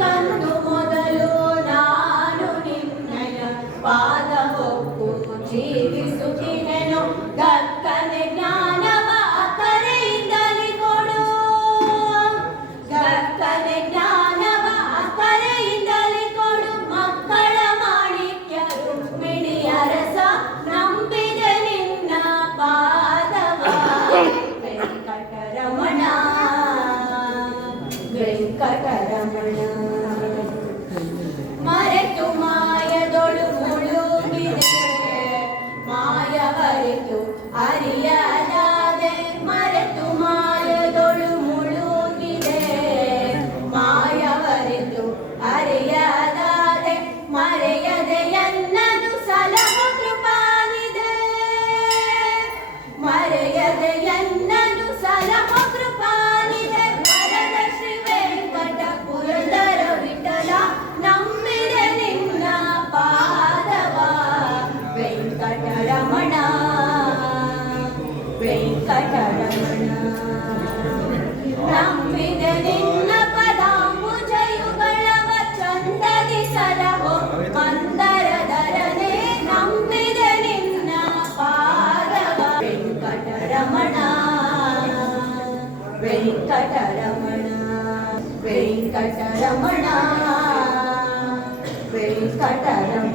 ಕಾನೋ cái cả đàn nhà Venkataramana Venkataramana Venkataramana